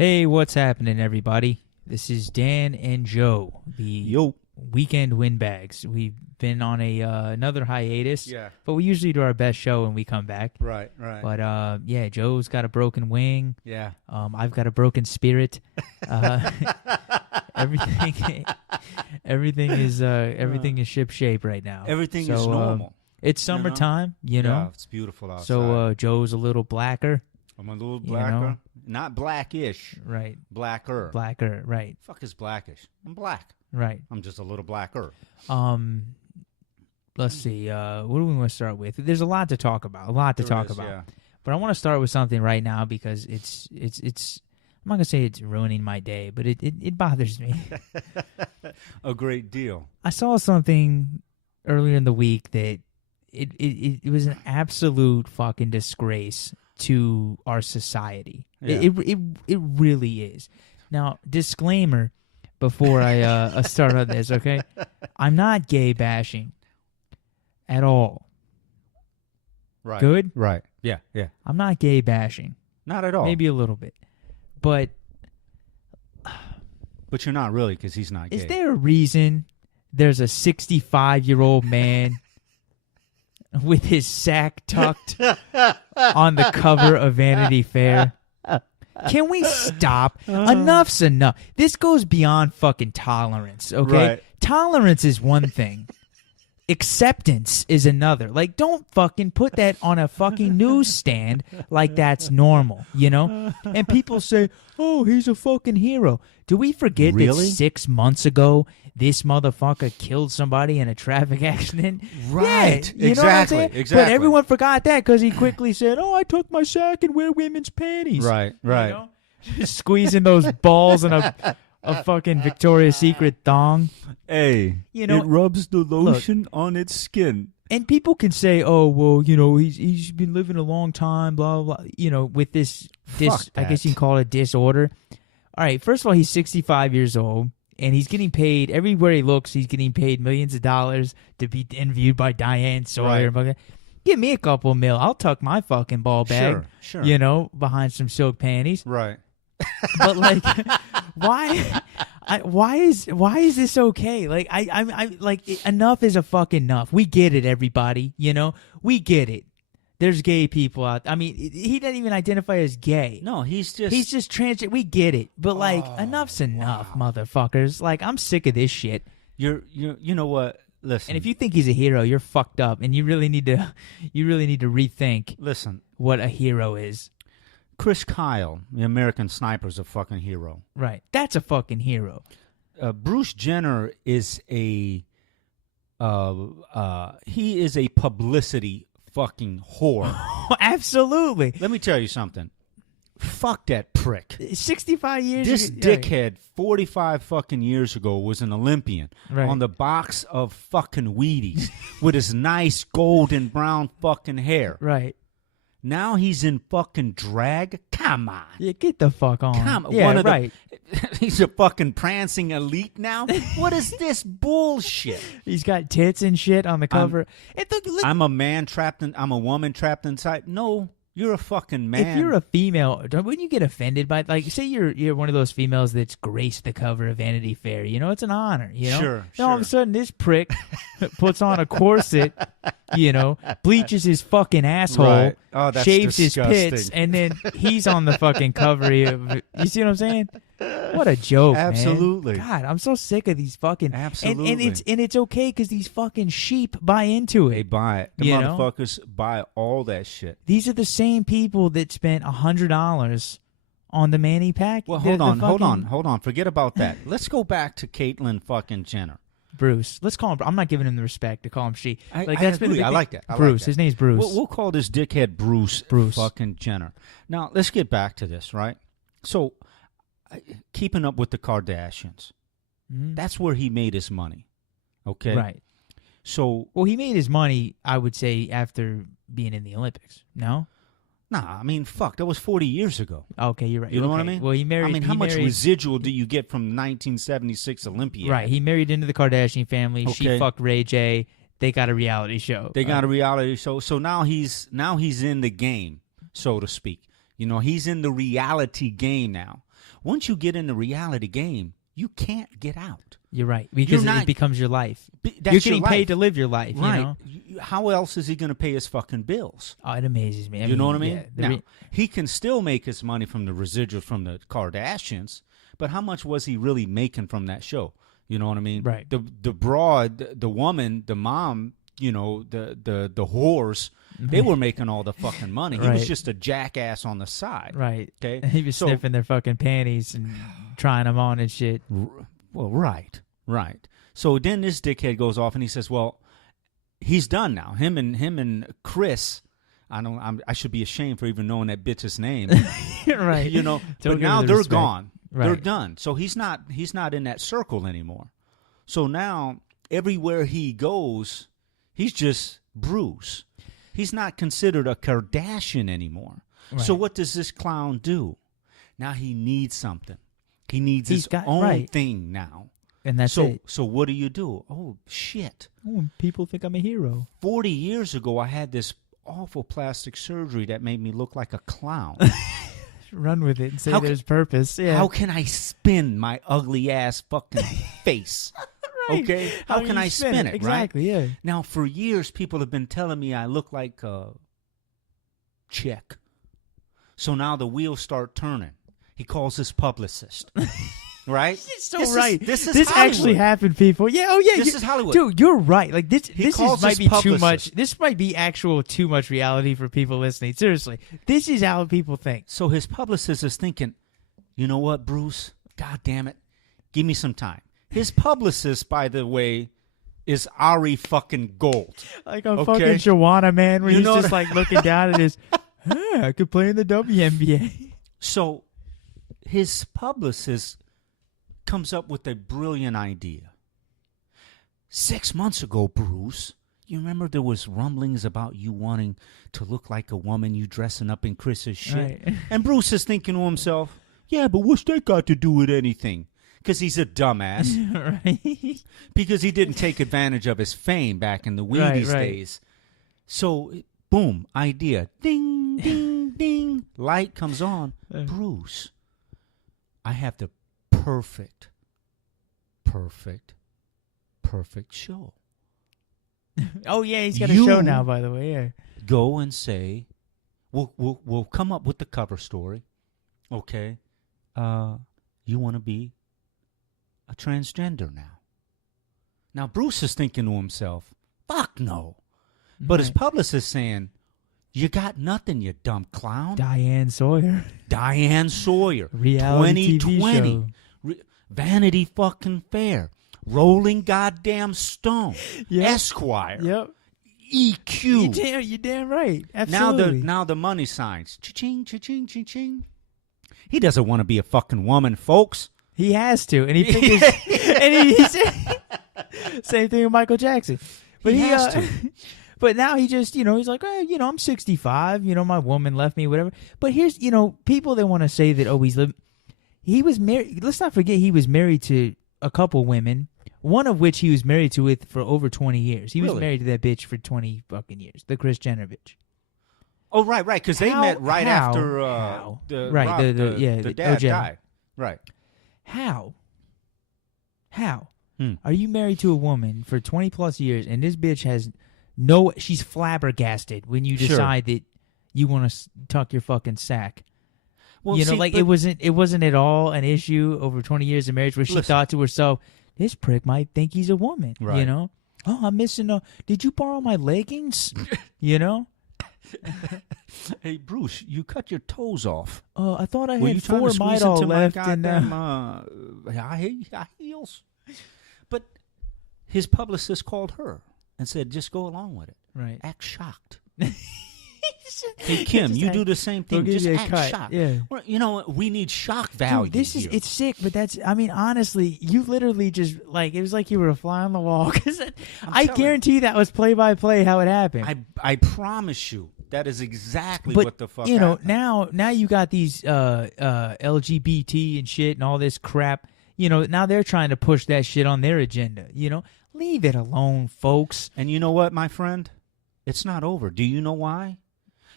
Hey, what's happening, everybody? This is Dan and Joe, the weekend windbags. We've been on another hiatus, but we usually do our best show when we come back. Right. But yeah, Joe's got a broken wing. Yeah. I've got a broken spirit. Everything is ship shape right now. Everything is normal. It's summertime, you know. Yeah, it's beautiful outside. So Joe's a little blacker. I'm a little blacker. You know? Not blackish. Right. Blacker. Blacker, right. Fuck is blackish? I'm black. Right. I'm just a little blacker. Let's see. What do we want to start with? There's a lot to talk about. Yeah. But I want to start with something right now because it's I'm not gonna say it's ruining my day, but it bothers me. A great deal. I saw something earlier in the week that it was an absolute fucking disgrace to our society. Yeah. It really is. Now, disclaimer before I start on this, okay? I'm not gay bashing at all. Right. Good? Right. Yeah. I'm not gay bashing. Not at all. Maybe a little bit. But you're not really, because he's not gay. Is there a reason there's a 65-year-old man with his sack tucked on the cover of Vanity Fair? Can we stop? Enough's enough. This goes beyond fucking tolerance, okay? Right. Tolerance is one thing. Acceptance is another. Like, don't fucking put that on a fucking newsstand like that's normal, you know? And people say, oh, he's a fucking hero. Do we forget that 6 months ago, this motherfucker killed somebody in a traffic accident? Right. Yeah, you know what I'm saying? Exactly. But everyone forgot that because he quickly said, oh, I tuck my sack and wear women's panties. Right. You know? Squeezing those balls in a fucking Victoria's Secret thong. Hey, you know, it rubs the lotion on its skin. And people can say, oh, well, you know, he's been living a long time, blah, blah, blah, you know, with this I guess you can call it disorder. All right, first of all, he's 65 years old, and he's getting paid, everywhere he looks, he's getting paid millions of dollars to be interviewed by Diane Sawyer. Right. Give me a couple mil. I'll tuck my fucking ball bag, sure. You know, behind some silk panties. Right. But like, why is this okay? Like, I like, enough is a fucking enough. We get it, everybody. You know, we get it. There's gay people out. I mean, he doesn't even identify as gay. No, he's just trans. We get it. But like, enough's enough, motherfuckers. Like, I'm sick of this shit. You know what? Listen. And if you think he's a hero, you're fucked up, and you really need to rethink. Listen, what a hero is. Chris Kyle, the American Sniper's a fucking hero. Right. That's a fucking hero. Bruce Jenner is he is a publicity fucking whore. Absolutely. Let me tell you something. Fuck that prick. 65 years This ago. dickhead 45 fucking years ago was an Olympian on the box of fucking Wheaties with his nice golden brown fucking hair. Right. Now he's in fucking drag? Come on. Yeah, get the fuck on. Come on. Yeah, right. He's a fucking prancing elite now? What is this bullshit? He's got tits and shit on the cover. I'm a woman trapped inside. No, you're a fucking man. If you're a female, wouldn't you get offended by, like, say you're one of those females that's graced the cover of Vanity Fair. You know, it's an honor, you know? Sure. All of a sudden, this prick puts on a corset, you know, bleaches his fucking asshole, right. Oh, that's shaves disgusting. his pits, and then he's on the fucking cover. You see what I'm saying? What a joke, Absolutely. man. God, I'm so sick of these fucking... Absolutely. And it's okay because these fucking sheep buy into it. They buy it. The motherfuckers buy all that shit. These are the same people that spent $100 on the Manny Pack. Well, hold on. Forget about that. Let's go back to Caitlyn fucking Jenner. Bruce. Let's call him... I'm not giving him the respect to call him she. I agree. I like that. Bruce. His name's Bruce. We'll call this dickhead Bruce fucking Jenner. Now, let's get back to this, right? So... keeping up with the Kardashians. Mm-hmm. That's where he made his money. Okay? Right. So... Well, he made his money, I would say, after being in the Olympics. No? Nah, I mean, fuck. That was 40 years ago. Okay, you're right. You know what I mean? Well, he married... I mean, how much residual do you get from 1976 Olympiad? Right. He married into the Kardashian family. Okay. She fucked Ray J. They got a reality show. They got a reality show. So now he's in the game, so to speak. You know, he's in the reality game now. Once you get in the reality game, you can't get out. You're right, because it becomes your life. You're getting paid to live your life, right? You know? How else is he going to pay his fucking bills? Oh, it amazes me. You know what I mean? Yeah, now, he can still make his money from the residuals from the Kardashians, but how much was he really making from that show? You know what I mean? Right. The broad, the woman, the mom, you know, the whores, they were making all the fucking money. He was just a jackass on the side. Right. Okay. He was sniffing their fucking panties and trying them on and shit. Well, right. So then this dickhead goes off and he says, "Well, he's done now. Him and Chris. I should be ashamed for even knowing that bitch's name. Right. You know. But now they're gone. Right. They're done. So he's not in that circle anymore. So now everywhere he goes, he's just Bruce. He's not considered a Kardashian anymore. Right. So what does this clown do? Now he needs something. He needs his own thing now. And that's it. So what do? Oh, shit. Oh, people think I'm a hero. 40 years ago, I had this awful plastic surgery that made me look like a clown. Run with it and say there's purpose. Yeah. How can I spin my ugly ass fucking face? Right. Okay? How can I spin it? Exactly, right? Yeah. Now, for years, people have been telling me I look like a chick. So now the wheels start turning. He calls his publicist. Right? This right. This actually happened, people. Yeah. Oh, yeah. This is Hollywood, dude. You're right. Like this might be publicist. too much. This might be too much reality for people listening. Seriously, this is how people think. So his publicist is thinking, you know what, Bruce? God damn it, give me some time. His publicist, by the way, is Ari fucking Gold, like a fucking Shawana man, where he's just like looking down at his. Hey, I could play in the WNBA. So his publicist comes up with a brilliant idea. 6 months ago, Bruce, you remember there was rumblings about you wanting to look like a woman, you dressing up in Chris's shit? Right. And Bruce is thinking to himself, yeah, but what's that got to do with anything? Because he's a dumbass. Right. Because he didn't take advantage of his fame back in the Wheaties days. So, boom, idea. Ding, ding, ding. Light comes on. Bruce, I have the perfect show. Oh yeah, he's got a show now, by the way. Yeah. Go and say, we'll come up with the cover story. Okay, you want to be a transgender now? Now Bruce is thinking to himself, "Fuck no," but his publicist is saying, "You got nothing, you dumb clown." Diane Sawyer. Reality 2020. TV show. Vanity fucking Fair. Rolling Goddamn Stone. Yep. Esquire. Yep. EQ. You're damn right. Absolutely. Now the money signs. Cha-ching, cha-ching, cha-ching. He doesn't want to be a fucking woman, folks. He has to. And he figures... and he same thing with Michael Jackson. But he has to. But now he just, he's like, I'm 65, my woman left me, whatever. But here's, people that want to say that, he was married. Let's not forget he was married to a couple women, one of which he was married to for over 20 years. He was married to that bitch for 20 fucking years, the Kris Jenner bitch. Oh, right, because they met after the dad died. Right. How? Are you married to a woman for 20 plus years and this bitch has she's flabbergasted when you decide that you want to tuck your fucking sack? Well, it wasn't at all an issue over 20 years of marriage where she thought to herself, this prick might think he's a woman, right. Oh, I'm missing did you borrow my leggings? Hey, Bruce, you cut your toes off. I thought I had 4 Midol left in high heels. But his publicist called her and said, just go along with it. Right. Act shocked. Hey, Kim, you do the same thing. Just act shocked. Yeah. Well, we need shock value. Dude, it's sick, but honestly, you literally just, it was like you were a fly on the wall. Because I guarantee that was play-by-play how it happened. I promise you, that is exactly what the fuck happened. Now you got these LGBT and shit and all this crap. Now they're trying to push that shit on their agenda. Leave it alone, folks. And you know what, my friend? It's not over. Do you know why?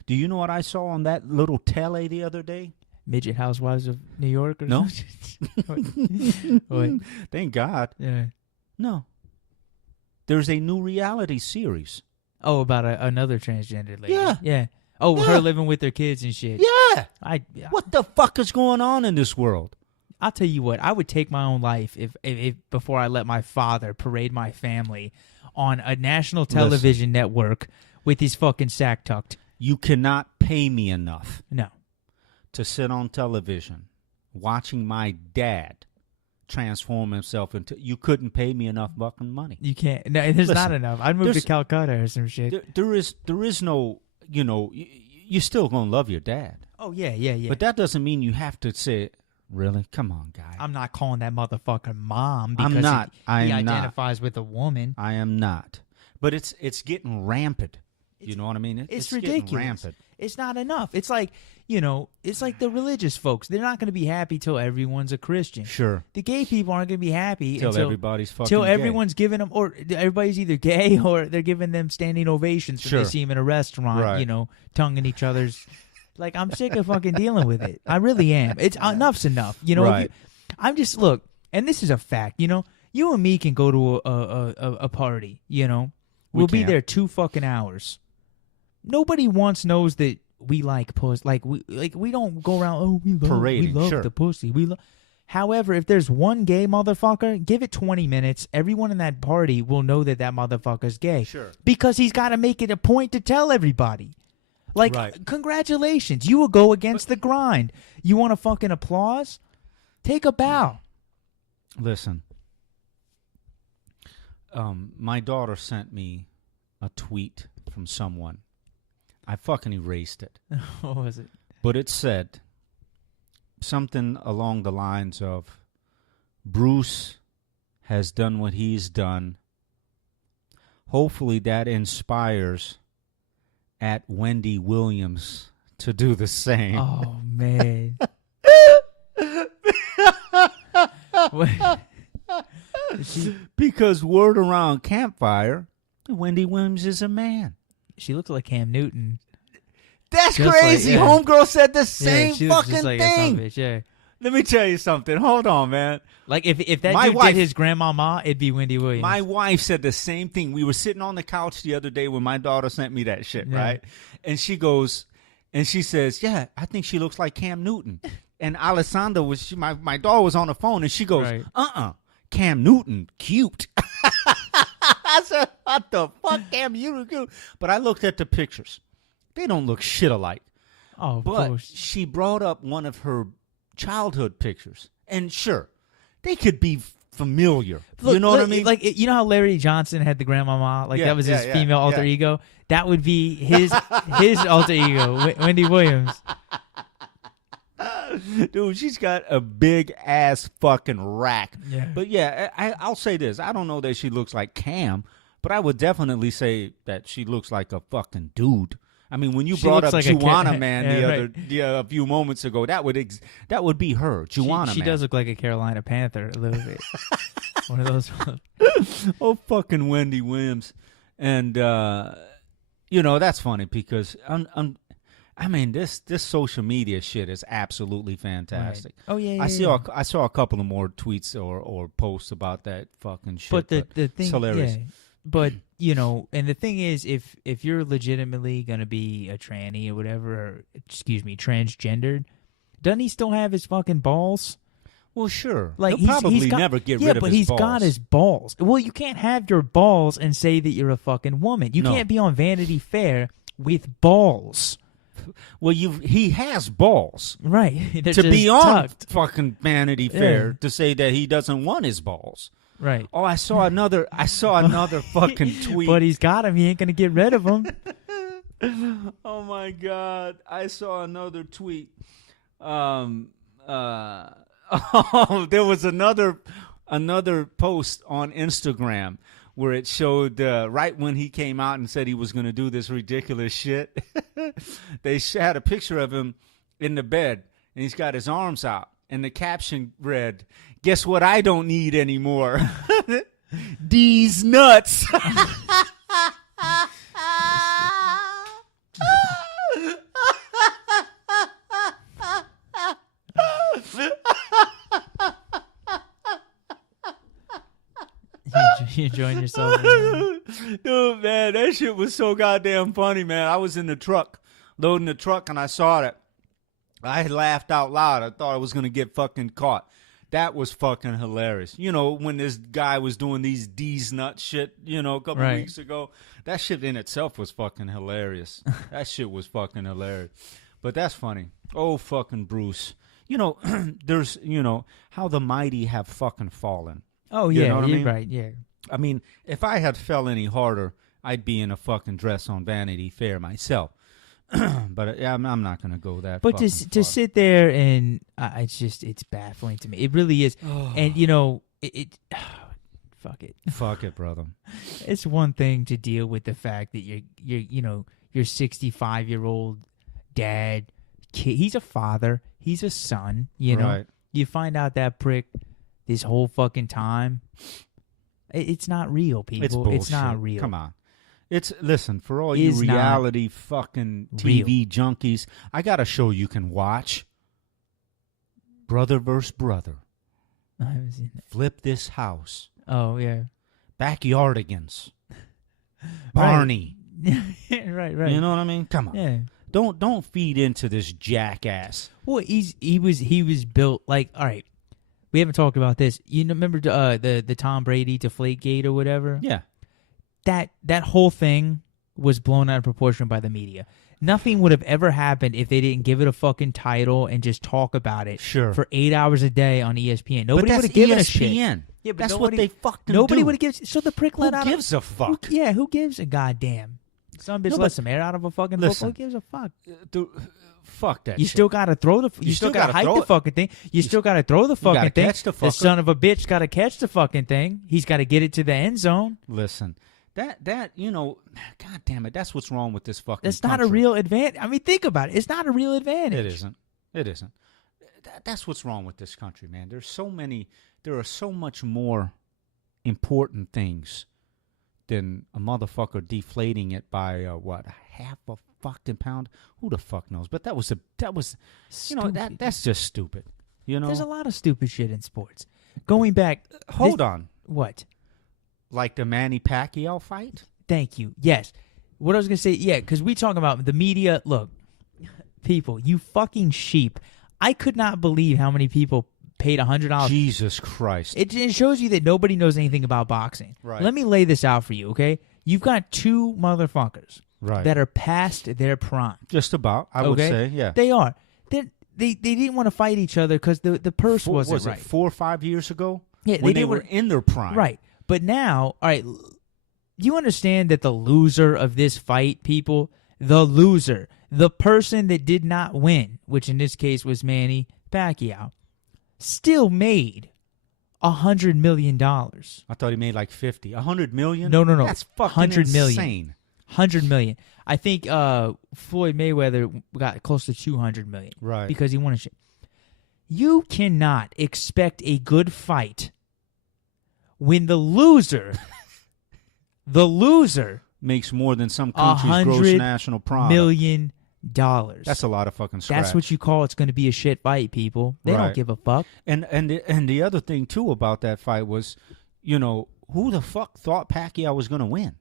Do you know what I saw on that little tele the other day? Midget Housewives of New York or No. something? What? Thank God. Yeah. No. There's a new reality series. Oh, about another transgender lady. Yeah. Yeah. Oh, Yeah. her living with her kids and shit. Yeah. Yeah. What the fuck is going on in this world? I'll tell you what. I would take my own life if before I let my father parade my family on a national television network with his fucking sack tucked. You cannot pay me enough No. to sit on television watching my dad transform himself into. You couldn't pay me enough fucking money. You can't. No, there's Listen, not enough. I'd move to Calcutta or some shit. There is no, you know, you're still going to love your dad. Oh, yeah. But that doesn't mean you have to say, really? Come on, guy. I'm not calling that motherfucker mom because I'm not. he I'm not. identifies with a woman. I am not. But it's getting rampant. You know what I mean? It's getting ridiculous. Rampant. It's not enough. It's like, it's like the religious folks. They're not going to be happy till everyone's a Christian. Sure. The gay people aren't going to be happy Till everybody's fucking till gay. everyone's giving them, or everybody's either gay or they're giving them standing ovations when they see them in a restaurant, Right. tonguing each other's. Like, I'm sick of fucking dealing with it. I really am. It's enough's enough. Right. I'm just, look, and this is a fact, you and me can go to a party, We'll be there 2 fucking hours. Nobody once knows that we like pussy. Like we don't go around, we love the pussy. However, if there's one gay motherfucker, give it 20 minutes. Everyone in that party will know that motherfucker's gay. Sure. Because he's got to make it a point to tell everybody. Like, congratulations. You will go against the grind. You want a fucking applause? Take a bow. Listen. My daughter sent me a tweet from someone. I fucking erased it. What was it? But it said something along the lines of, Bruce has done what he's done. Hopefully that inspires at Wendy Williams to do the same. Oh, man. Because word around campfire, Wendy Williams is a man. She looks like Cam Newton. That's just crazy. Like, Homegirl said the same she looks fucking just like thing. A bitch, yeah. Let me tell you something. Hold on, man. Like, if that My dude wife- did his grandmama, it'd be Wendy Williams. My wife said the same thing. We were sitting on the couch the other day when my daughter sent me that shit, right? And she goes, and she says, yeah, I think she looks like Cam Newton. And Alessandra my daughter was on the phone, and she goes, Cam Newton, cute. I said, what the fuck, Cam Newton, cute? But I looked at the pictures. They don't look shit alike. Oh, but bullshit. she brought up one of her childhood pictures. And sure, they could be familiar. Look, you know what I mean? Like, you know how Larry Johnson had the grandmama? Like, that was his female alter ego? That would be his alter ego, Wendy Williams. Dude, she's got a big-ass fucking rack. Yeah. But, yeah, I'll say this. I don't know that she looks like Cam, but I would definitely say that she looks like a fucking dude. I mean, when you brought up like Juana Man a few moments ago, that would be her, Juana Man. She does look like a Carolina Panther a little bit. One of those. Oh, fucking Wendy Williams. And, that's funny because I mean, this social media shit is absolutely fantastic. Right. Oh, yeah, I saw a couple of more tweets or posts about that fucking shit. But the thing, it's hilarious. yeah. But, and the thing is, if you're legitimately going to be a tranny or whatever, or, transgendered, doesn't he still have his fucking balls? Well, sure. Like, he'll probably never get rid of his balls. Yeah, but he's got his balls. Well, you can't have your balls and say that you're a fucking woman. You can't be on Vanity Fair with balls. Well, he has balls. Right. To be on tucked. fucking Vanity Fair to say that he doesn't want his balls. Right. Oh, I saw another fucking tweet. But he's got him. He ain't going to get rid of him. Oh, my God. I saw another tweet. There was another post on Instagram where it showed right when he came out and said he was going to do this ridiculous shit. They had a picture of him in the bed, and he's got his arms out. And the caption read, "Guess what I don't need anymore? These nuts." You enjoying yourself? Man? Dude, man, that shit was so goddamn funny, man. I was in the truck, loading the truck, and I saw that. I laughed out loud. I thought I was going to get fucking caught. That was fucking hilarious. You know, when this guy was doing these D's nut shit, you know, a couple weeks ago, that shit in itself was fucking hilarious. That shit was fucking hilarious. But that's funny. Oh, fucking Bruce. You know, there's, you know, how the mighty have fucking fallen. Oh, you yeah, know what I mean? right, yeah. I mean, if I had fell any harder, I'd be in a fucking dress on Vanity Fair myself. But I'm not going to go that But fucking to far. sit there and it's baffling to me. It really is. And, you know, fuck it. Fuck it, brother. It's one thing to deal with the fact that your 65-year-old dad, kid, he's a father, he's a son, you know. Right. You find out that prick this whole fucking time. It's not real, people. It's bullshit. It's not real. Come on. Listen, for all you reality fucking TV junkies, I got a show you can watch. Brother vs. Brother. I haven't seen that. Flip This House. Oh, yeah. Backyardigans. Barney. Right. You know what I mean? Come on. Yeah. Don't feed into this jackass. Well, he was built like, all right. We haven't talked about this. You remember the Tom Brady Deflategate or whatever? Yeah. That whole thing was blown out of proportion by the media. Nothing would have ever happened if they didn't give it a fucking title and just talk about it for 8 hours a day on ESPN. Nobody would have given a shit. Yeah, but that's what they fucking nobody do. would have given. So the prick let out. Who gives a fuck? Who gives a goddamn? Some bitch let some air out of a fucking football. Who gives a fuck? Fuck that. You shit. still gotta throw the. You still gotta hike the fucking thing. You still gotta throw the fucking thing. Catch the son of a bitch gotta catch the fucking thing. He's gotta get it to the end zone. Listen. That you know, God damn it, that's what's wrong with this fucking That's not a real advantage. I mean, think about it. It's not a real advantage. It isn't. That's what's wrong with this country, man. There are so much more important things than a motherfucker deflating it by half a fucking pound? Who the fuck knows? But that was you know, that's just stupid. You know? There's a lot of stupid shit in sports. Going back, hold on. What? Like the Manny Pacquiao fight? Thank you. Yes. What I was going to say, yeah, because we talk about the media. Look, people, you fucking sheep. I could not believe how many people paid $100. Jesus Christ. It shows you that nobody knows anything about boxing. Right. Let me lay this out for you, okay? You've got two motherfuckers that are past their prime. Just about, I would say, yeah. They are. They didn't want to fight each other because the purse wasn't right. 4 or 5 years ago? Yeah, when they were in their prime. Right. But now, all right, you understand that the loser of this fight, people, the loser, the person that did not win, which in this case was Manny Pacquiao, still made $100 million. I thought he made like 50. $100 million? No. That's fucking insane. $100 million. I think Floyd Mayweather got close to $200 million. Right. Because he won a shit. You cannot expect a good fight when the loser makes more than some country's gross national product. $100 million. That's a lot of fucking scratch. That's what you call it's going to be a shit fight, people. They don't give a fuck. And the other thing too about that fight was, you know, who the fuck thought Pacquiao was going to win?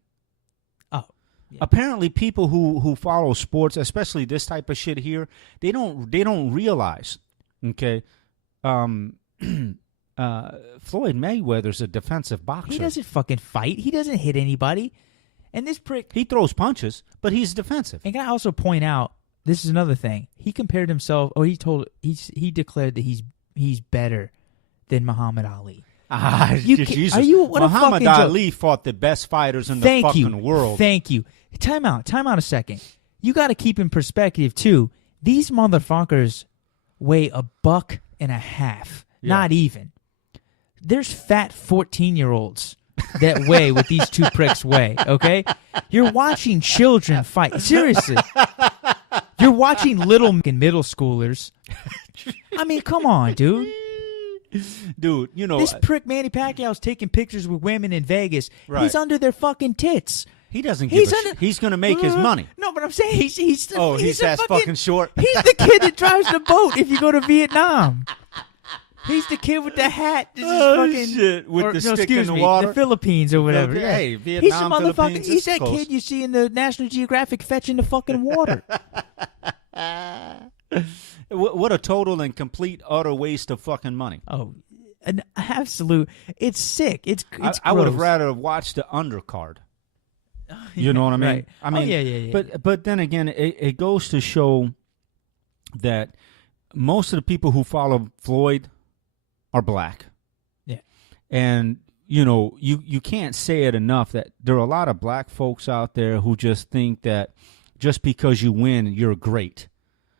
Oh, yeah. Apparently, people who follow sports, especially this type of shit here, they don't realize. Okay, Floyd Mayweather's a defensive boxer. He doesn't fucking fight. He doesn't hit anybody. And this prick, he throws punches, but he's defensive. And can I also point out, this is another thing. He compared himself. He declared that he's better than Muhammad Ali. Jesus. Are you what Muhammad a fucking Ali fought the best fighters in the fucking world. Thank you. Time out a second. You got to keep in perspective too. These motherfuckers weigh $1.50. Yeah. Not even. There's fat 14-year-olds that weigh what these two pricks weigh, okay? You're watching children fight. Seriously. You're watching little middle schoolers. I mean, come on, dude. Dude, you know. This prick Manny Pacquiao's taking pictures with women in Vegas. Right. He's under their fucking tits. He doesn't give a shit. He's going to make his money. No, but I'm saying he's that fucking short. He's the kid that drives the boat if you go to Vietnam. He's the kid with the hat. This is Oh, fucking, shit. With or, the no, stick in excuse the me, water. the Philippines or whatever. Yeah. Hey, He's the Vietnam, motherfucker. Philippines, He's it's that close. kid you see in the National Geographic fetching the fucking water. What a total and complete, utter waste of fucking money. Oh, an absolute. It's sick. It's I would have gross. rather have watched the undercard. You know what I mean? Right. I mean, yeah. But then again, it goes to show that most of the people who follow Floyd are black. Yeah. And you can't say it enough that there are a lot of black folks out there who just think that just because you win, you're great.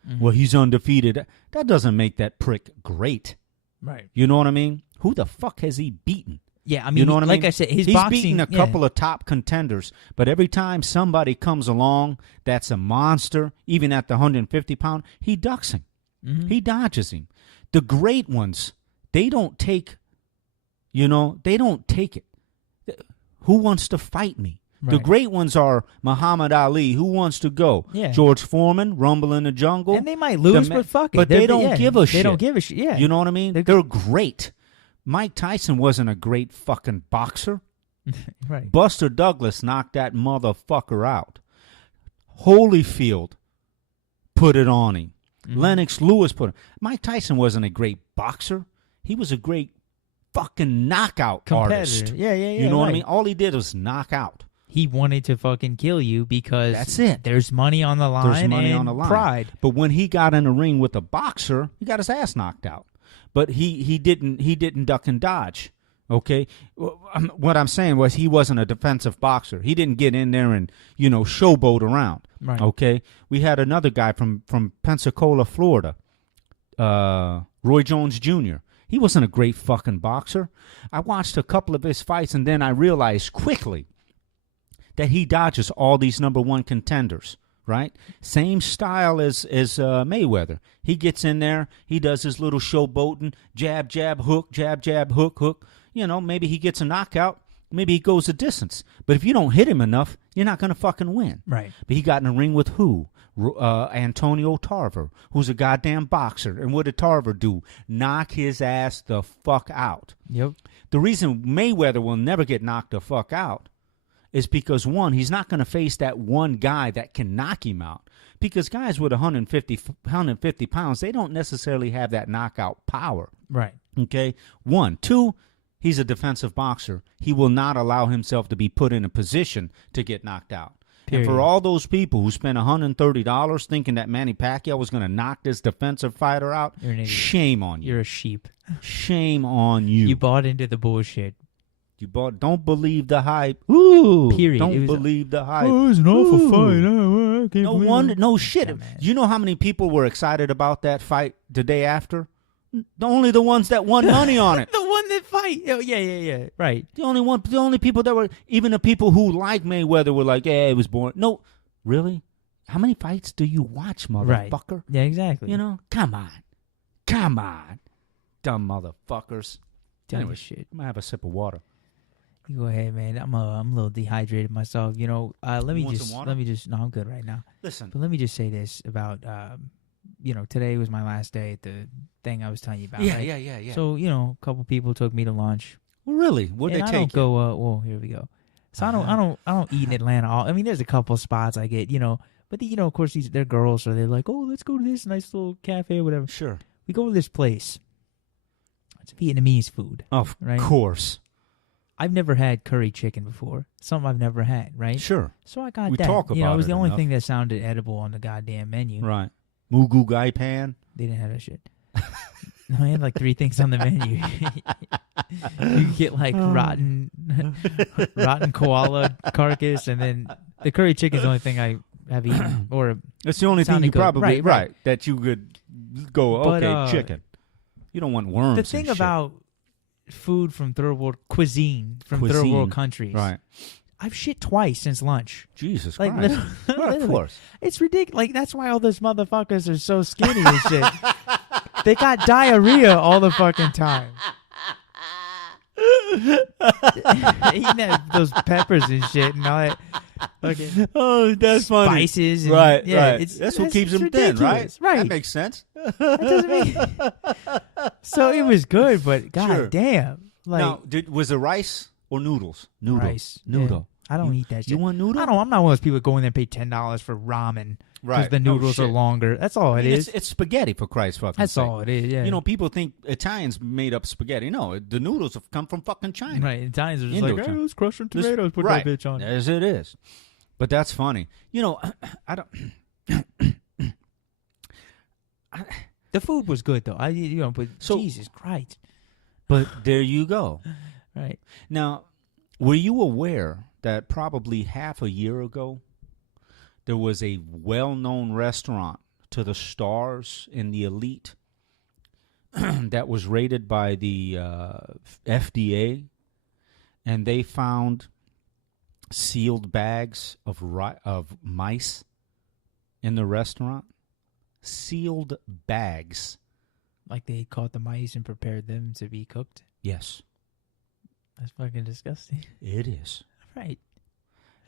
Mm-hmm. Well, he's undefeated. That doesn't make that prick great. Right. You know what I mean? Who the fuck has he beaten? Yeah, I mean, you know what I mean? Like I said, he's beaten a couple of top contenders, but every time somebody comes along that's a monster, even at the 150-pound, he ducks him. Mm-hmm. He dodges him. The great ones, they don't take, they don't take it. Who wants to fight me? Right. The great ones are Muhammad Ali. Who wants to go? Yeah. George Foreman, Rumble in the Jungle. And they might lose, but fuck it. But they don't give a shit. They don't give a shit, yeah. You know what I mean? They're great. Mike Tyson wasn't a great fucking boxer. Right. Buster Douglas knocked that motherfucker out. Holyfield put it on him. Mm-hmm. Lennox Lewis put it. Mike Tyson wasn't a great boxer. He was a great fucking knockout artist. Yeah. You know what I mean? All he did was knock out. He wanted to fucking kill you because that's it. There's money on the line. There's money on the line. Pride. But when he got in the ring with a boxer, he got his ass knocked out. But he didn't duck and dodge. Okay, what I'm saying was he wasn't a defensive boxer. He didn't get in there and showboat around. Right. Okay, we had another guy from Pensacola, Florida, Roy Jones Jr. He wasn't a great fucking boxer. I watched a couple of his fights and then I realized quickly that he dodges all these number one contenders. Right? Same style as Mayweather. He gets in there, he does his little showboating, jab, jab, hook, jab, jab, hook, hook. Maybe he gets a knockout, maybe he goes a distance. But if you don't hit him enough, you're not going to fucking win. Right. But he got in the ring with who? Antonio Tarver, who's a goddamn boxer. And what did Tarver do? Knock his ass the fuck out. Yep. The reason Mayweather will never get knocked the fuck out is because, one, he's not going to face that one guy that can knock him out. Because guys with 150 pounds, they don't necessarily have that knockout power. Right. Okay? One. Two, he's a defensive boxer. He will not allow himself to be put in a position to get knocked out. Period. And for all those people who spent $130 thinking that Manny Pacquiao was going to knock this defensive fighter out, shame on you. You're a sheep. Shame on you. You bought into the bullshit. Don't believe the hype. Ooh. Period. Don't believe the hype. Oh, it was an awful fight. No wonder. No shit. You know how many people were excited about that fight the day after? Only the ones that won money on it. The one that fight. Oh, yeah. Right. The only people that were, even the people who like Mayweather were like, yeah, it was boring. No, really? How many fights do you watch, motherfucker? Right. Yeah, exactly. Come on. Dumb motherfuckers. Anyway, shit. I'm going to have a sip of water. You go ahead, man. I'm a little dehydrated myself. Let me just. No, I'm good right now. Listen, but let me just say this about, today was my last day at the thing I was telling you about. Yeah, right? yeah. So a couple people took me to lunch. Well, really? What'd they take? I don't go. Well, here we go. So I don't eat in Atlanta. I mean, there's a couple spots I get, but of course they're girls, so they're like, oh, let's go to this nice little cafe or whatever. Sure. We go to this place. It's Vietnamese food. Of course. I've never had curry chicken before. Something I've never had, right? Sure. So I got we that. Talk about it was the only enough. thing that sounded edible on the goddamn menu. Right. Mugu gai pan. They didn't have that shit. No, I had like 3 things on the menu. You get like rotten koala carcass, and then the curry chicken is the only thing I have eaten. Or it's the only thing you good. probably right that you could go. Okay, chicken. You don't want worms. The thing and about food from third world cuisine from third world countries, right? I've shit twice since lunch. Jesus Christ! Well, of course, it's ridiculous. Like that's why all those motherfuckers are so skinny and shit. They got diarrhea all the fucking time. Eating those peppers and shit and all that. Okay. Oh, that's funny. Spices. And, right, yeah, right. That's what keeps them thin, right? Right. That makes sense. That doesn't make So it was good, but god Sure. damn. Like Now, was it rice or noodles? Noodle. rice. Noodle. Yeah. I don't eat that shit. You want noodle? I'm not one of those people that go in there and pay $10 for ramen because the No noodles are shit. longer. That's all it is. It's spaghetti, for Christ's fucking That's sake. all it is. Yeah. You know, people think Italians made up spaghetti. No, the noodles have come from fucking China. right? Italians are just Indo- like, hey, let's crush some This- tomatoes, put right. that bitch on it. As it is. But that's funny. You know, I don't. The food was good though. But So- Jesus Christ. But there you go. Right. Now, were you aware that probably half a year ago, there was a well-known restaurant to the stars in the elite that was rated by the FDA, and they found sealed bags of mice in the restaurant? Sealed bags. Like they caught the mice and prepared them to be cooked. Yes, That's fucking disgusting. it is. Right.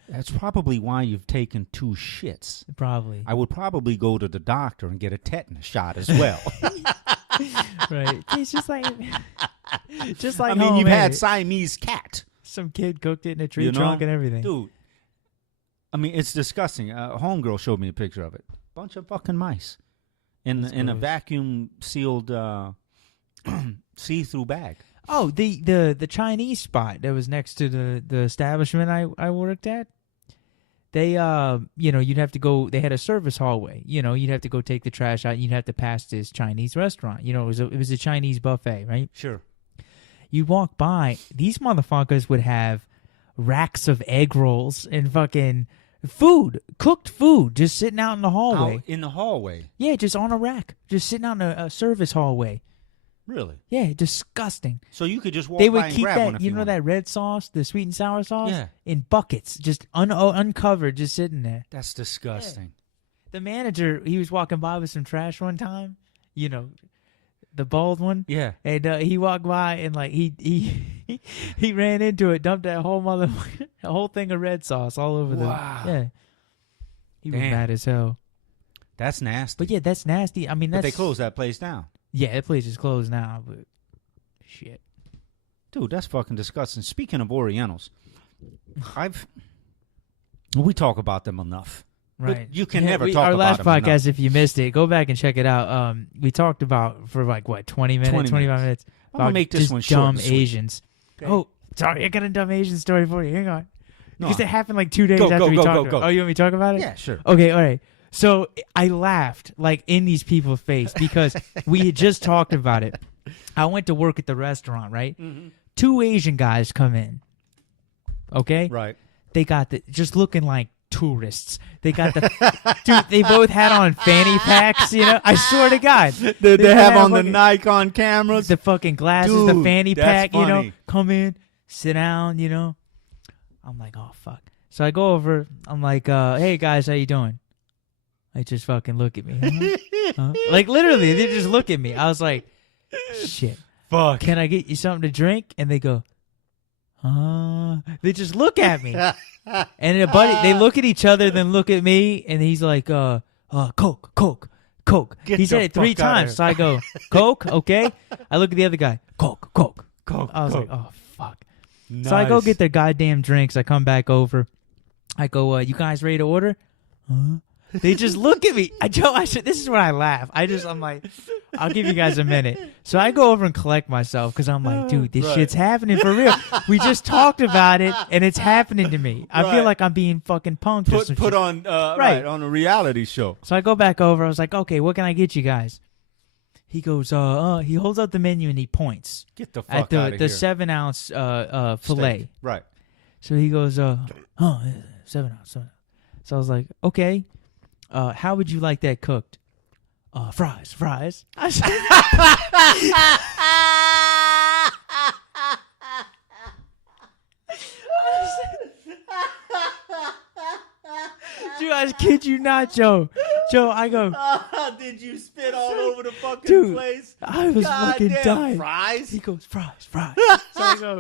That's probably why you've taken 2 shits. Probably. I would probably go to the doctor and get a tetanus shot as well. Right. It's just like I mean, you've had Siamese cat. some kid cooked it in a tree You know? trunk and everything. Dude, I mean, it's disgusting. Homegirl showed me a picture of it. Bunch of fucking mice in a gross. vacuum sealed see-through bag. Oh, the Chinese spot that was next to the establishment I worked at. They you'd have to go. They had a service hallway. You'd have to go take the trash out. And you'd have to pass this Chinese restaurant. It was a Chinese buffet, right? Sure. You walk by, these motherfuckers would have racks of egg rolls and fucking cooked food, just sitting out in the hallway. Out in the hallway. Yeah, just on a rack, just sitting out in a service hallway. Really? Yeah, disgusting. So you could just walk They by would and keep grab one that, if you know, want. that red sauce, the sweet and sour sauce, Yeah. in buckets, just uncovered, just sitting there. That's disgusting. The manager, he was walking by with some trash one time, the bald one. Yeah. And he walked by and like he ran into it, dumped that whole a whole thing of red sauce all over Wow. Yeah. He was Damn. mad as hell. That's nasty. But yeah, that's nasty. I mean, But that's they closed that place down. Yeah, that place is closed now. But shit. Dude, that's fucking disgusting. Speaking of Orientals, we talk about them enough. Right. But you can never talk our about last them podcast, enough. if you missed it, go back and check it out. We talked about for like what, 20 minutes, 20 25 minutes. I'm gonna about make this just one short dumb and sweet. Asians. Okay. Oh, sorry, I got a dumb Asian story for you. Hang on. No. Because it happened like 2 days Go, after go, we go, talked go, about go. it. Oh, you want me to talk about it? Yeah, sure. Okay, all right. So I laughed like in these people's face because we had just talked about it. I went to work at the restaurant, right? Mm-hmm. 2 Asian guys come in. Okay? Right. They got just looking like tourists. They got dude, they both had on fanny packs, I swear to God. They have had on the fucking- Nikon cameras. the fucking glasses, the Dude, fanny that's pack, funny. come in, sit down, I'm like, oh, fuck. So I go over, I'm like, hey, guys, how you doing? They just fucking look at me. Huh? Like, literally, they just look at me. I was like, shit. Fuck. Can I get you something to drink? And they go, they just look at me. And a buddy, they look at each other, then look at me, and he's like, Coke, Coke, Coke. Get He said the it 3 fuck outta times. here. So I go, Coke, okay. I look at the other guy, Coke, Coke. Coke, I was Coke. like, oh, fuck. Nice. So I go get their goddamn drinks. I come back over. I go, you guys ready to order? Huh? They just look at me. This is where I laugh. I'm like, I'll give you guys a minute. So I go over and collect myself because I'm like, dude, this Right. shit's happening for real. We just talked about it and it's happening to me. I feel Right. like I'm being fucking punked. or some put shit. on right on a reality show. So I go back over. I was like, okay, what can I get you guys? He goes, he holds out the menu and he points Get the fuck at out of the here. 7-ounce fillet. Steak. Right. So he goes, 7-ounce. So I was like, okay, how would you like that cooked? Fries. I Dude, I kid you not, Joe. I go, Did you spit all over the fucking Dude, place? I was fucking Goddamn dying. Fries? He goes, fries. So I go,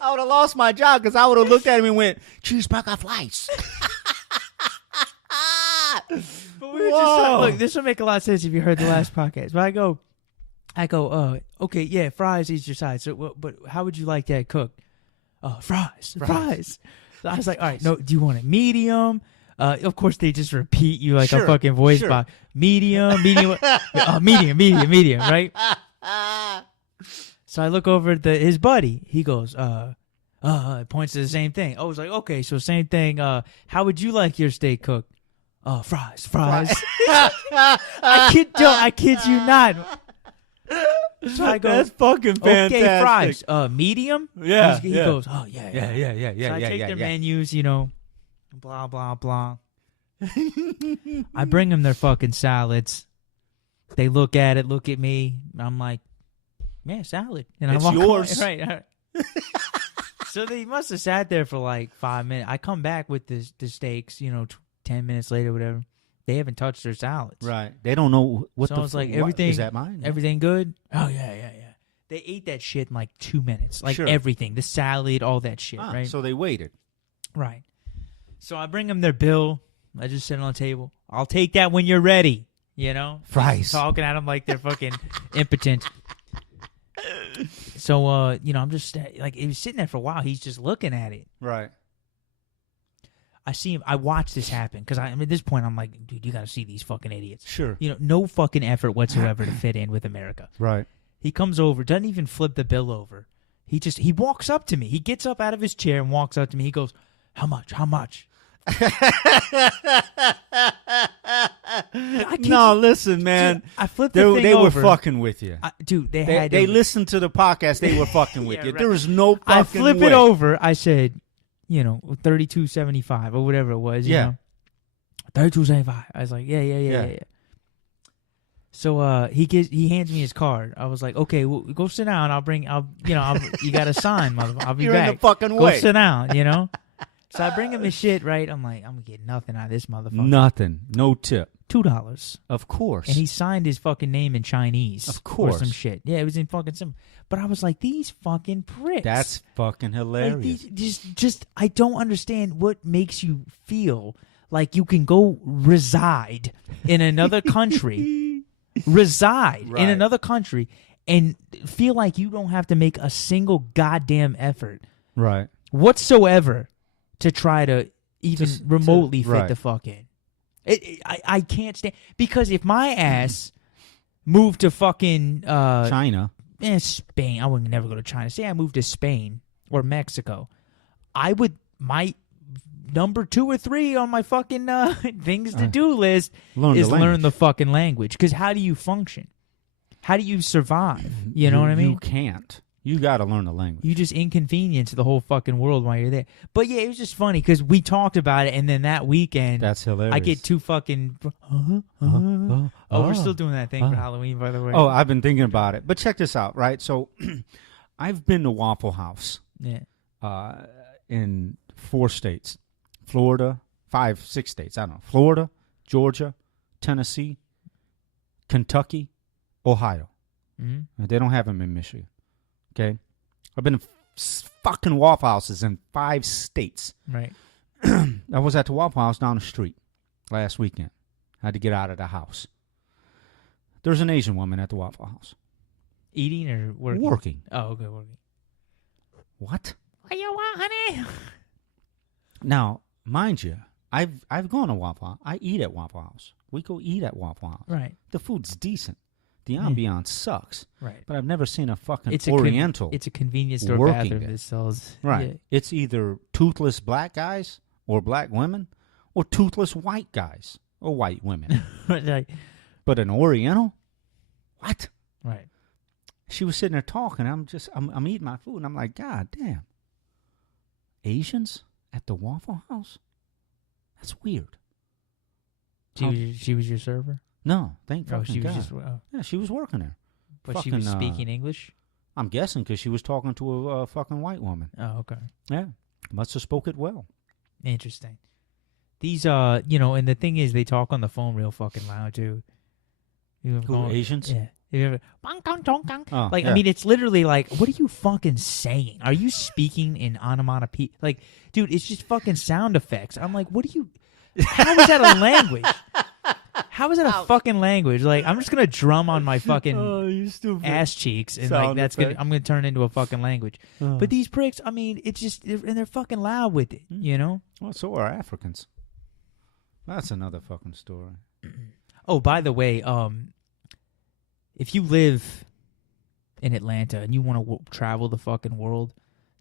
I would have lost my job because I would have looked at him and went, cheeseburger flies. But we were just talking, look, this will make a lot of sense if you heard the last podcast. But I go, I go, okay, yeah, fries is your side. So, but how would you like that cooked? Fries. So I was like, all right, no, do you want it medium? Of course, they just repeat you like a fucking voice box. Medium, medium, right? So I look over at his buddy. He goes, points to the same thing. I was like, okay, so same thing. How would you like your steak cooked? Fries. I kid you not. So I go, that's fucking fantastic. Okay, fries. Medium? Yeah. He goes, oh, yeah. So I take their menus, blah, blah, blah. I bring them their fucking salads. They look at it, look at me. I'm like, yeah, salad. And it's I'm yours. Right. So they must have sat there for like 5 minutes. I come back with the steaks, 10 minutes later, whatever. They haven't touched their salads. Right. They don't know what so I was like, everything, is that mine? Everything good? Oh, yeah. They ate that shit in like 2 minutes. Like everything. The salad, all that shit, right? So they waited. Right. So I bring them their bill. I just sit on the table. I'll take that when you're ready, Fries. Talking at them like they're fucking impotent. So, I'm just like, he was sitting there for a while. He's just looking at it. Right. I see him. I watch this happen because at this point I'm like, dude, you got to see these fucking idiots. Sure. No fucking effort whatsoever to fit in with America. Right. He comes over, doesn't even flip the bill over. He walks up to me. He gets up out of his chair and walks up to me. He goes, how much? No, listen, man. Dude, I flipped the thing over. They were fucking with you. Dude, they listened to the podcast. They were fucking with you. Right. There was no fucking I flip way. It over. I said, $32.75 or whatever it was. Yeah. $32.75. I was like, yeah. So he hands me his card. I was like, okay, well, go sit down. You got to sign, motherfucker. I'll be You're back. in the fucking way. Go sit down, So I bring him his shit, right? I'm like, I'm going to get nothing out of this motherfucker. Nothing. No tip. $2. Of course. And he signed his fucking name in Chinese. Of course. Or some shit. Yeah, it was in fucking simple. But I was like, these fucking pricks. That's fucking hilarious. Like just I don't understand what makes you feel like you can go reside in another country. In another country and feel like you don't have to make a single goddamn effort. Right. Whatsoever to try to even remotely fit the fuck in. I can't stand because if my ass moved to fucking China, Spain, I would never go to China. Say I moved to Spain or Mexico, my number 2 or 3 on my fucking things to do list is learn the fucking language. Because how do you function? How do you survive? You know what I mean? You can't. You got to learn the language. You just inconvenience the whole fucking world while you're there. But yeah, it was just funny because we talked about it, and then that weekend, that's hilarious. I get 2 fucking. We're still doing that thing for Halloween, by the way. Oh, I've been thinking about it. But check this out, right? So, I've been to Waffle House. Yeah. In 4 states, Florida, 5, 6 states. I don't know. Florida, Georgia, Tennessee, Kentucky, Ohio. Mm-hmm. They don't have them in Michigan. Okay, I've been to fucking Waffle Houses in 5 states. Right. I was at the Waffle House down the street last weekend. I had to get out of the house. There's an Asian woman at the Waffle House. Eating or working? Working. Oh, okay, working. What? What you want, honey? Now, mind you, I've gone to Waffle House. I eat at Waffle House. We go eat at Waffle House. Right. The food's decent. The ambiance sucks. Right. But I've never seen a fucking Oriental. It's a convenience store bathroom that sells. Right. Yeah. It's either toothless black guys or black women or toothless white guys or white women. Right. But an Oriental? What? Right. She was sitting there talking. I'm eating my food, and I'm like, God damn. Asians at the Waffle House? That's weird. She was your server? No, thank fucking she was God. just. Yeah, she was working there. But she was speaking English? I'm guessing because she was talking to a fucking white woman. Oh, okay. Yeah, must have spoke it well. Interesting. These, and the thing is, they talk on the phone real fucking loud too. Who, Asians? Yeah. Oh, like, yeah. I mean, it's literally like, what are you fucking saying? Are you speaking in onomatopoeia? Like, dude, it's just fucking sound effects. I'm like, what are you? How is that a language? How is it a fucking language? Like, I'm just gonna drum on my fucking you stupid ass cheeks, and sound like that's effect. I'm gonna turn it into a fucking language. But these pricks, I mean, it's just and they're fucking loud with it, you know. Well, so are Africans. That's another fucking story. Oh, by the way, if you live in Atlanta and you want to travel the fucking world,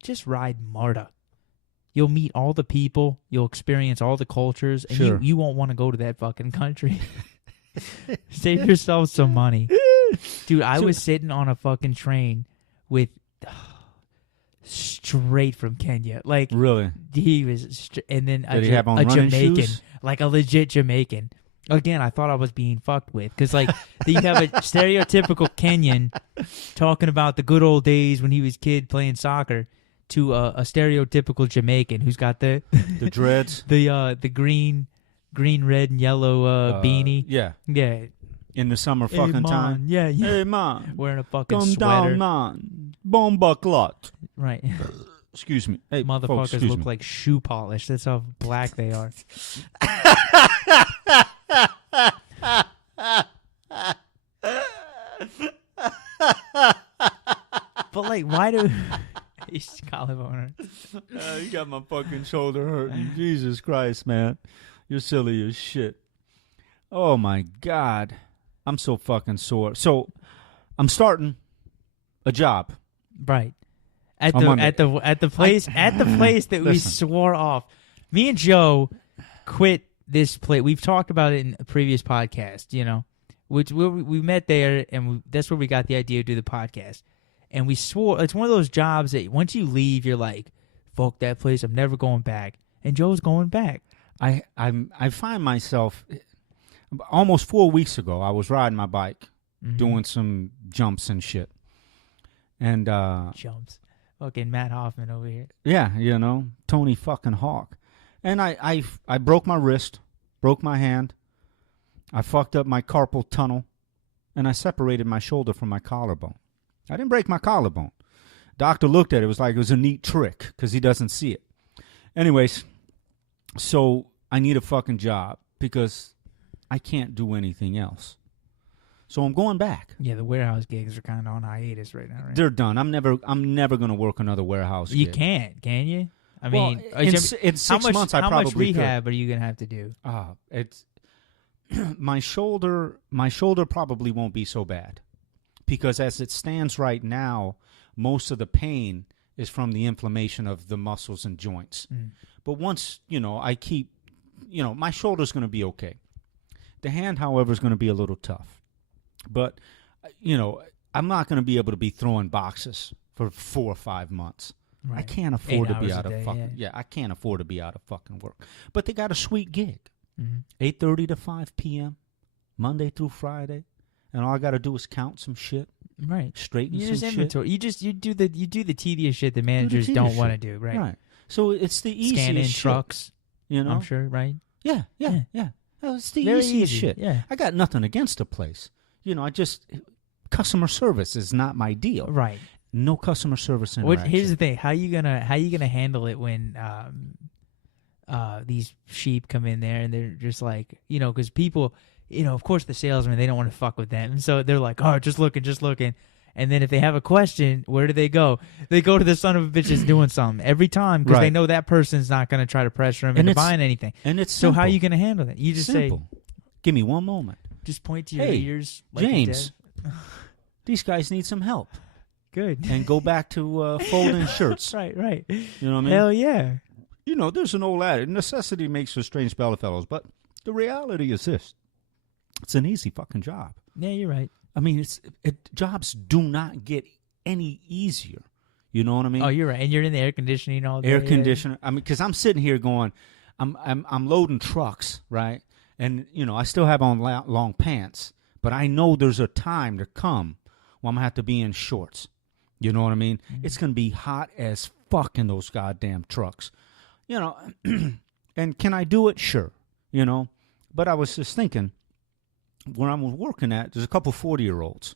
just ride MARTA. You'll meet all the people. You'll experience all the cultures, and Sure. you won't want to go to that fucking country. Save yourself some money. Dude, I was sitting on a fucking train with straight from Kenya. Like, Really? he was, and then Did he have on a running Jamaican, shoes? like a legit Jamaican. Again, I thought I was being fucked with, because like you have a stereotypical Kenyan talking about the good old days when he was a kid playing soccer, to a stereotypical Jamaican who's got the The dreads? the green, red, and yellow beanie. Yeah. Yeah. In the summer Hey, fucking man. time. Yeah, yeah. Hey, man. Wearing a fucking Come sweater. down, man. Bomba clot. Right. Excuse me. Hey, Motherfuckers folks, excuse look me. like shoe polish. That's how black they are. But like, why do he's collarbone? You got my fucking shoulder hurting. Jesus Christ, man. You're silly as shit. Oh, my God. I'm so fucking sore. So, I'm starting a job. Right. At On the Monday. at the place that we Listen. swore off. Me and Joe quit this place. We've talked about it in a previous podcast, you know, which we met there, and that's where we got the idea to do the podcast. And we swore, it's one of those jobs that once you leave, you're like, fuck that place, I'm never going back. And Joe's going back. I find myself, almost 4 weeks ago, I was riding my bike, doing some jumps and shit. And, Jumps. Fucking Matt Hoffman over here. yeah, you know, Tony fucking Hawk. And I broke my wrist, broke my hand. I fucked up my carpal tunnel, and I separated my shoulder from my collarbone. I didn't break my collarbone. Doctor looked at it. It was like it was a neat trick because he doesn't see it. Anyways, so I need a fucking job because I can't do anything else. So I'm going back. Yeah, the warehouse gigs are kind of on hiatus right now, right? They're done. I'm never going to work another warehouse You gig. can't, can you? I Well, mean, in 6 months, I how probably much rehab are you gonna have to do? It's my shoulder. My shoulder probably won't be so bad because as it stands right now, most of the pain is from the inflammation of the muscles and joints. But once I keep, my shoulder's going to be okay. The hand, however, is going to be a little tough. But I'm not going to be able to be throwing boxes for 4 or 5 months. Right. I can't afford 8 to be hours out a of day, fucking yeah. I can't afford to be out of fucking work. But they got a sweet gig. 8:30 to 5 p.m. Monday through Friday, and all I got to do is count some shit, Right. straighten You some just shit. inventory. You do the tedious shit that managers tedious don't want to shit. do, right? Right. So it's the easiest Scan in shit, trucks, I'm know? sure, right? Yeah. Yeah. Oh, it's the Very easiest easy, shit. yeah. I got nothing against the place. I just customer service is not my deal. Right. No customer service interaction. Here's the thing: how you gonna handle it when these sheep come in there and they're just like, because people, of course the salesmen, they don't want to fuck with them, so they're like, oh, just looking. And then if they have a question, where do they go? They go to the son of a bitch that's doing something every time because they Right. know that person's not going to try to pressure them And into it's- buying anything. And it's So how are simple. you going to handle that? You just Simple. Give me one moment. say, just point to your Hey, ears. Like you're James, dead. these guys need some help. Good. And go back to folding shirts. right. You know what I mean? Hell yeah. There's an old adage, necessity makes for strange fellows, but the reality is this. It's an easy fucking job. Yeah, you're right. I mean, jobs do not get any easier. You know what I mean? Oh, you're right. And you're in the air conditioning all day. Air conditioner. I mean, because I'm sitting here going, I'm loading trucks, right? And, I still have on long pants, but I know there's a time to come when I'm going to have to be in shorts. You know what I mean? It's going to be hot as fuck in those goddamn trucks. And can I do it? Sure. But I was just thinking, where I was working at, there's a couple 40-year-olds,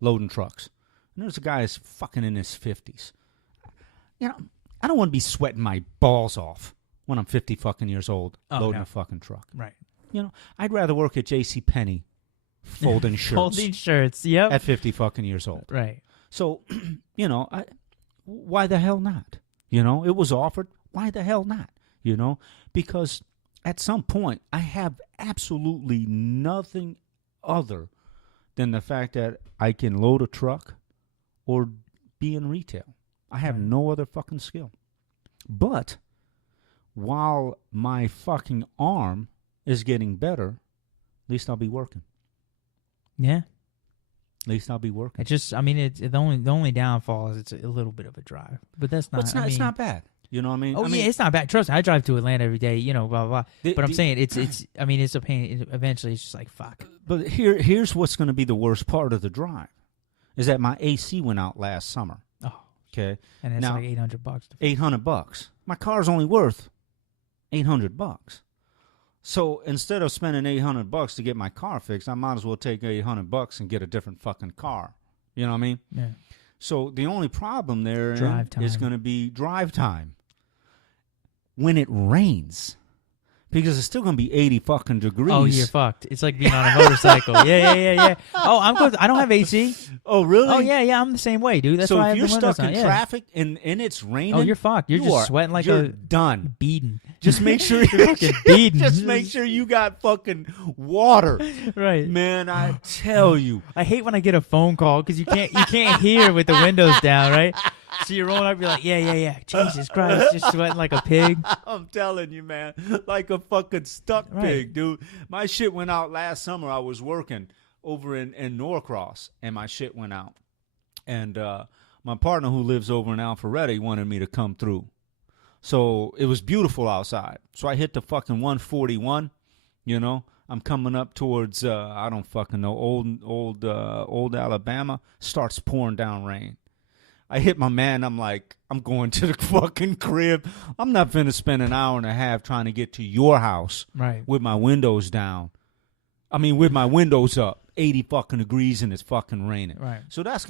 loading trucks. And there's a guy that's fucking in his 50s. I don't want to be sweating my balls off when I'm 50 fucking years old loading no. a fucking truck. Right. I'd rather work at J.C. Penney folding shirts Folding shirts. Yep. at 50 fucking years old. Right. So, why the hell not? It was offered. Why the hell not? Because at some point I have absolutely nothing other than the fact that I can load a truck or be in retail. I have no other fucking skill. But while my fucking arm is getting better, at least I'll be working. Yeah. At least I'll be working. It just, it's the only downfall is it's a little bit of a drive, but that's not. It's not bad. You know what I mean? Oh, yeah, it's not bad. Trust me, I drive to Atlanta every day. Blah blah blah. But I'm saying it's. It's a pain. Eventually, it's just like fuck. But here's what's going to be the worst part of the drive, is that my AC went out last summer. Oh. Okay. And it's now, like $800. $800. My car's only worth $800. So instead of spending $800 to get my car fixed, I might as well take $800 and get a different fucking car. You know what I mean? Yeah. So the only problem there is going to be drive time. When it rains, because it's still going to be 80 fucking degrees. Oh, you're fucked. It's like being on a motorcycle. Yeah. Oh, I'm good. I don't have AC. Oh, really? Oh, yeah. I'm the same way, dude. That's so why I if have you're the windows stuck in on. traffic and it's raining, oh, you're fucked. You're just sweating like you're done. Beaten. Just make sure you're fucking beaten. Just make sure you got fucking water. Right. Man, I tell you. I hate when I get a phone call because you can't hear with the windows down, right? So you're rolling up, you're like, yeah. Jesus Christ, just sweating like a pig. I'm telling you, man, like a fucking stuck pig, dude. My shit went out last summer. I was working over in Norcross, and my shit went out. And my partner who lives over in Alpharetta wanted me to come through. So it was beautiful outside. So I hit the fucking 141, I'm coming up towards, I don't fucking know, old Alabama. Starts pouring down rain. I hit my man. I'm like, I'm going to the fucking crib. I'm not finna spend an hour and a half trying to get to your house with my windows down. With my windows up, 80 fucking degrees and it's fucking raining. Right. So that's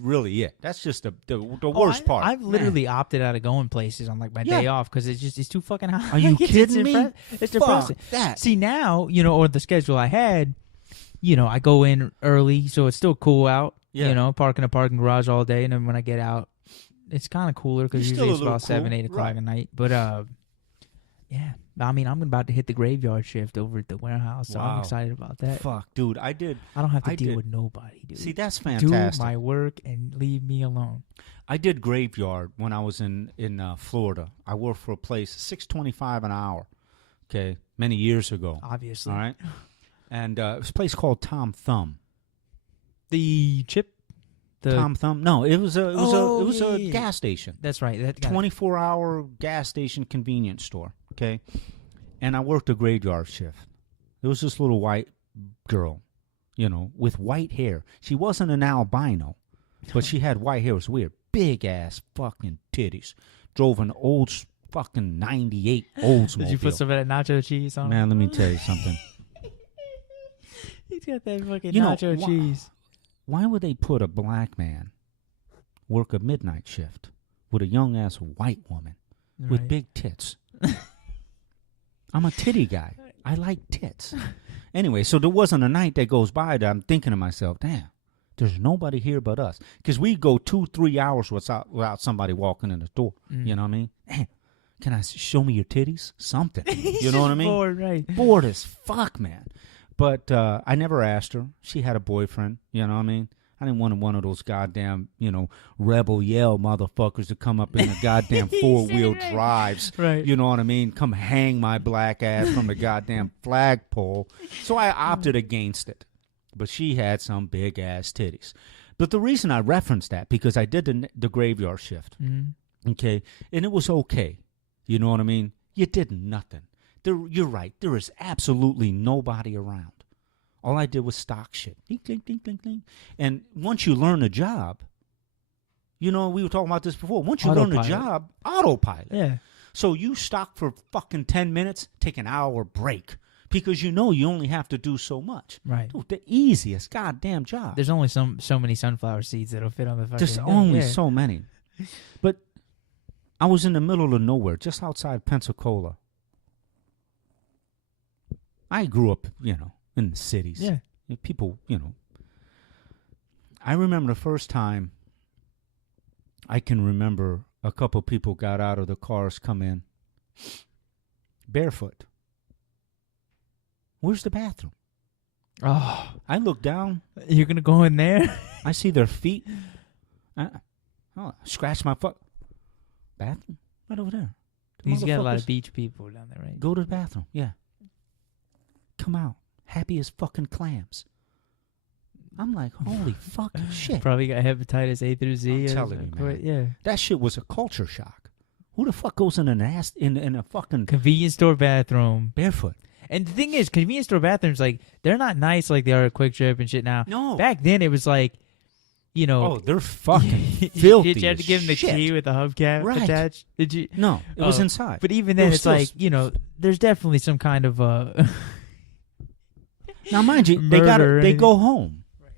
really it. That's just the worst part. I've literally opted out of going places on like my day off because it's too fucking hot. Are you kidding me? It's depressing. That. See now, or the schedule I had, I go in early, so it's still cool out. Yeah. Park in a parking garage all day, and then when I get out, it's kind of cooler because usually it's about 7, 8 o'clock at night. But yeah. I'm about to hit the graveyard shift over at the warehouse, so I'm excited about that. Fuck, dude, I don't have to deal with nobody, dude. See, that's fantastic. Do my work and leave me alone. I did graveyard when I was in Florida. I worked for a place, $6.25 an hour. Okay, many years ago. Obviously, all right. And it was a place called Tom Thumb. The chip. Tom Thumb? No, it was a gas station. That's right. 24-hour gas station convenience store. Okay, and I worked a graveyard shift. There was this little white girl, with white hair. She wasn't an albino, but she had white hair. It was weird. Big ass fucking titties. Drove an old fucking '98 Oldsmobile. Did you put some of that nacho cheese on? Man, let me tell you something. He's got that fucking nacho cheese. Why would they put a black man work a midnight shift with a young-ass white woman with big tits? I'm a titty guy. I like tits. Anyway, so there wasn't a night that goes by that I'm thinking to myself, damn, there's nobody here but us. Because we go 2-3 hours without somebody walking in the door. You know what I mean? Damn, can I show me your titties? Something. You know what I mean? Bored, right. Bored as fuck, man. But I never asked her. She had a boyfriend. You know what I mean? I didn't want one of those goddamn, rebel yell motherfuckers to come up in the goddamn four-wheel drives. Right. You know what I mean? Come hang my black ass from the goddamn flagpole. So I opted against it. But she had some big-ass titties. But the reason I referenced that, because I did the graveyard shift. Mm-hmm. Okay? And it was okay. You know what I mean? You did nothing. You're right. There is absolutely nobody around. All I did was stock shit. Ding, ding, ding, ding, ding. And once you learn a job, we were talking about this before. Once you learn a job, autopilot. Yeah. So you stock for fucking 10 minutes, take an hour break. Because you only have to do so much. Right. Dude, the easiest goddamn job. There's only so many sunflower seeds that'll fit on the fucking... There's only so many. But I was in the middle of nowhere, just outside Pensacola. I grew up, in the cities. Yeah. People, I remember the first time I can remember a couple people got out of the cars, come in barefoot. Where's the bathroom? Oh, I look down. you're gonna go in there? I see their feet. Scratch my foot. Bathroom? Right over there. He's got a lot of beach people down there, right? Go to the bathroom. Yeah. Come out. Happy as fucking clams. I'm like, holy fucking shit. Probably got hepatitis A through Z. I'm telling you, man. Yeah. That shit was a culture shock. Who the fuck goes in a fucking Convenience store bathroom. barefoot? And the thing is, convenience store bathrooms, like, they're not nice like they are at Quick Trip and shit now. No. Back then, it was like, Oh, they're fucking filthy. Did you have to give them the key with the hubcap attached? Did you? No, it was inside. But even then, it's like, there's definitely some kind of now, mind you, they go home. Right.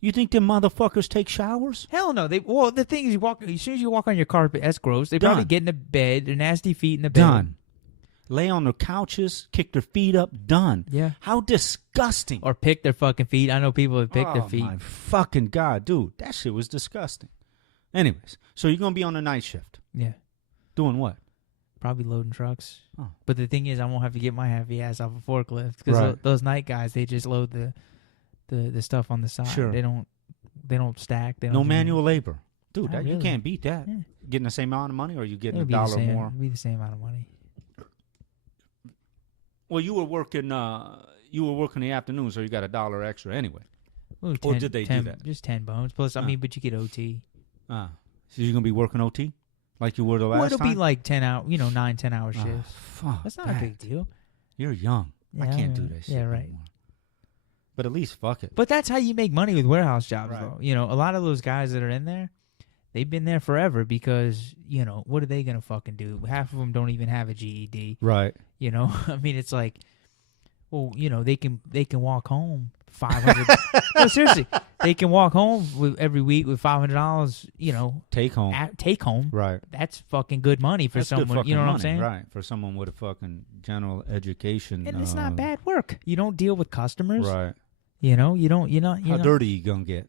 You think them motherfuckers take showers? Hell no. The thing is, as soon as you walk on your carpet, that's gross. They probably get in the bed, their nasty feet in the bed. Done. Lay on their couches, kick their feet up, done. Yeah. How disgusting. Or pick their fucking feet. I know people that pick their feet. Oh, my fucking God, dude. That shit was disgusting. Anyways, so you're going to be on a night shift. Yeah. Doing what? Probably loading trucks. Oh. But the thing is, I won't have to get my heavy ass off a forklift. Because those night guys, they just load the stuff on the side. Sure. They don't stack. They don't No do manual labor. Dude, Not you really. can't beat that. Yeah. Getting the same amount of money, or you getting It'll $1 more? It'll be the same amount of money. Well, you were working the afternoon, so you got $1 extra anyway. Ooh, Or did they do that? Just 10 bones. Plus, I mean, but you get OT. So you're going to be working OT? Like you were the last Well, it'll time? be like 10 hour, 9, 10 hour shifts. Fuck That's not a big deal. You're young. I Yeah, can't do that shit right. anymore. But at least fuck it. But that's how you make money with warehouse jobs, Right. though. A lot of those guys that are in there, they've been there forever because, what are they going to fucking do? Half of them don't even have a GED. Right. I mean, it's like, well, they can walk home $500. No, seriously, they can walk home every week with $500. Take home. Take home. Right. That's fucking good money for That's someone. good fucking You know what I'm money, saying? Right. For someone with a fucking general education. And it's not bad work. You don't deal with customers. Right. You don't. How dirty you gonna get?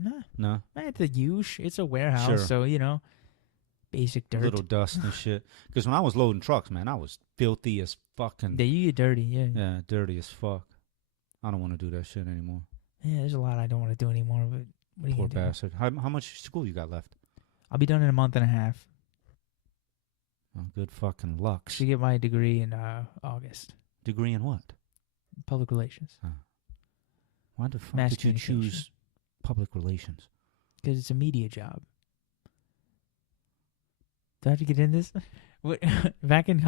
Nah. No. Not the use. It's a warehouse, Sure. so basic dirt. Little dust and shit. Because when I was loading trucks, man, I was filthy as fucking. Yeah, you get dirty. Yeah. Yeah, dirty as fuck. I don't want to do that shit anymore. Yeah, there's a lot I don't want to do anymore. But what are you Poor gonna do? bastard. How much school you got left? I'll be done in a month and a half. Oh, good fucking luck. Should get my degree in August. Degree in what? Public relations. Why the fuck Mass did you communication. choose public relations? Because it's a media job. Do I have to get in this? Back in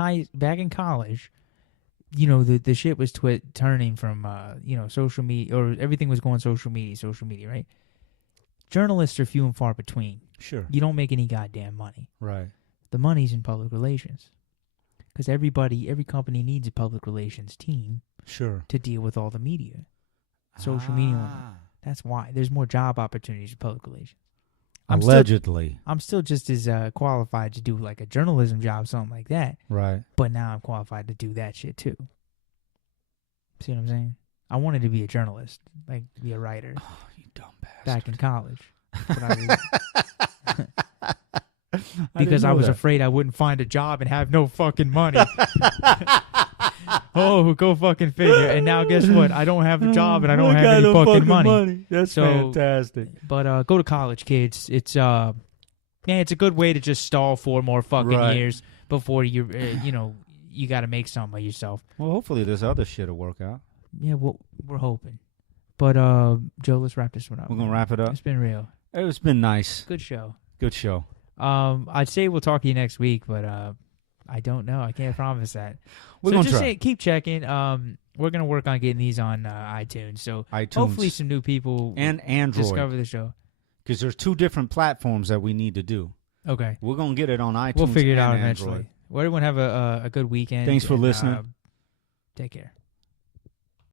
college, the shit was turning from social media, or everything was going social media, right? Journalists are few and far between. Sure. You don't make any goddamn money. Right. The money's in public relations. Because every company needs a public relations team. Sure. To deal with all the media. Social media. That's why. There's more job opportunities in public relations. Allegedly. I'm still just as qualified to do like a journalism job, something like that. Right. But now I'm qualified to do that shit too. See what I'm saying? I wanted to be a journalist, like be a writer. Oh, you dumb bastard. Back in college. Because I was afraid I wouldn't find a job and have no fucking money. Oh, go fucking figure. And now guess what? I don't have a job and I don't have any fucking money. That's fantastic. But go to college, kids. It's it's a good way to just stall 4 more fucking years before you you got to make something of yourself. Well, hopefully this other shit will work out. Yeah, we're hoping. But Joe, let's wrap this one up. We're gonna wrap it up. It's been real. It's been nice. Good show. Good show. I'd say we'll talk to you next week, but I don't know. I can't promise that. We're gonna try. Keep checking. We're gonna work on getting these on iTunes. So hopefully some new people and Android discover the show. Because there's 2 different platforms that we need to do. Okay. We're gonna get it on iTunes. We'll figure it out and eventually. Android. Well, everyone have a good weekend. Thanks for listening. Take care.